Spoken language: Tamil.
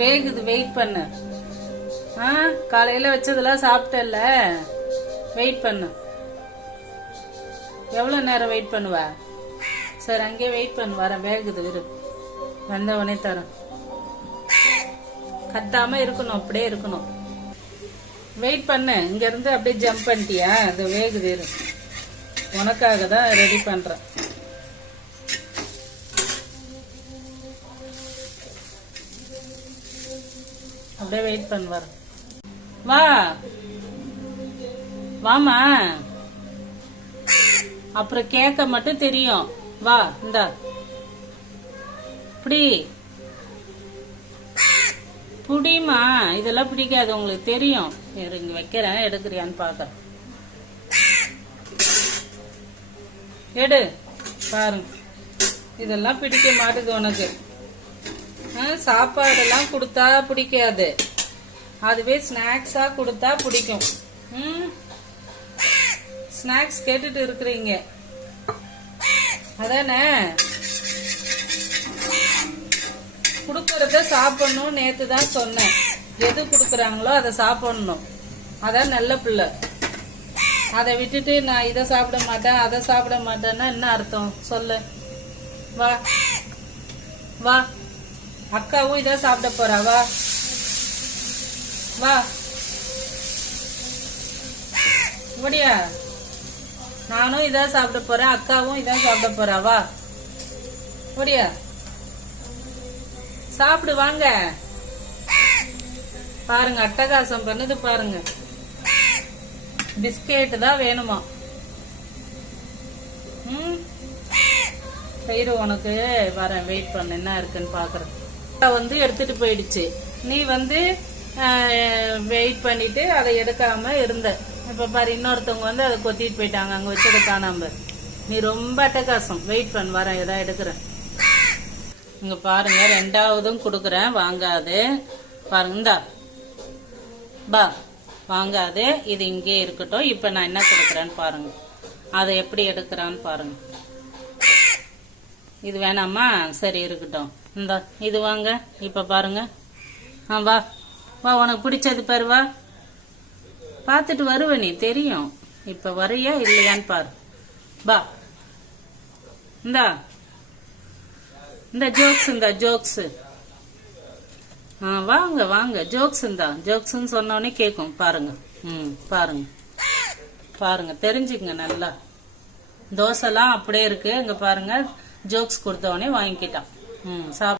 வேகுது, வெயிட் பண்ணு. காலையில வச்சதெல்லாம் சாப்பிட்டல, வெயிட் பண்ணு. எவ்வளவு நேரம் வெயிட் பண்ணுவ? சரி, அங்கே வெயிட் பண்ணு, வரேன். வேகுது, இரு, வந்த உடனே தரேன். கத்தாம இருக்கணும், அப்படியே இருக்கணும். வெயிட் பண்ணு. இங்க இருந்து அப்படியே ஜம்ப் பண்ணிட்டியா? அது வேகுது, இரு, உனக்காக தான் ரெடி பண்றேன். அப்படியே வெயிட் பண்ணு, வர. வா, வாமா. அப்புறம் கேட்க மட்டும் தெரியும். வா, இந்தா இப்படி புடிமா. இதெல்லாம் பிடிக்காது, உங்களுக்கு தெரியும். இங்க வைக்கிறேன், எடுக்கிறியான்னு பாக்குறேன். எடு, பாருங்க. இதெல்லாம் பிடிக்க மாட்டுது உனக்கு. சாப்பாடெல்லாம் கொடுத்தா பிடிக்காது, அதுவே ஸ்நாக்ஸா கொடுத்தா பிடிக்கும். ஸ்நாக்ஸ் கேட்டுட்டு இருக்கிறீங்க அதானே? குடுக்கறத சாப்பிடணும். நேத்து தான் சொன்னேன், எது குடுக்கறாங்களோ அதை சாப்பிடணும். அதான் நல்ல பிள்ளை. அதை விட்டுட்டு நான் இதை சாப்பிட மாட்டேன், அதை சாப்பிட மாட்டேன்னா என்ன அர்த்தம் சொல்லு? வா வா, அக்காவும் இதை சாப்பிட போறா. வா வா, முடியா. நானும் இதான் சாப்பிட போறேன், அக்காவும் இதான் சாப்பிட போறா. வா, முடியா, சாப்பிடு, வாங்க. பாருங்க, அட்டகாசம் பண்ணுது பாருங்க. பிஸ்கெட் தான் வேணுமா? தயிர் உனக்கு வரேன், வெயிட் பண்ண, என்ன இருக்குன்னு பாக்குறேன். வந்து எடுத்துட்டு போயிடுச்சு, நீ வந்து வெயிட் பண்ணிட்டு அதை எடுக்காம இருந்த. இப்ப பாரு, இன்னொருத்தவங்க வந்து அதை கொத்திட்டு போயிட்டாங்க, அங்க வச்சதை காணாம. நீ ரொம்ப அட்டகாசம். வெயிட் பண்ண, வரேன், ஏதாவது எடுக்கிறேன். இங்க பாருங்க, ரெண்டாவதும் குடுக்கறேன், வாங்காது. பாருங்க, இந்தா பா, வாங்காது. இது இங்கே இருக்கட்டும். இப்ப நான் என்ன கொடுக்கறேன்னு பாருங்க, அதை எப்படி எடுக்கிறான்னு பாருங்க. இது வேணாமா? சரி, இருக்கட்டும். இந்த இது வாங்க. இப்ப பாருங்க. வா வா, உனக்கு பிடிச்சது பாரு. வா, பாத்துட்டு வருவ, நீ தெரியும். இப்ப வரையா இல்லையான்னு பாரு. பா, இந்தா இந்த ஜோக்ஸ், இந்த ஜோக்ஸ். வாங்க வாங்க, ஜோக்ஸ். இந்த ஜோக்ஸ் சொன்னோடனே கேக்கும். பாருங்க. பாருங்க பாருங்க, தெரிஞ்சுங்க நல்லா. தோசைலாம் அப்படியே இருக்கு. இங்க பாருங்க, ஜோக்ஸ் கொடுத்தவனே வாங்கிக்கிட்டான். சாப்பிட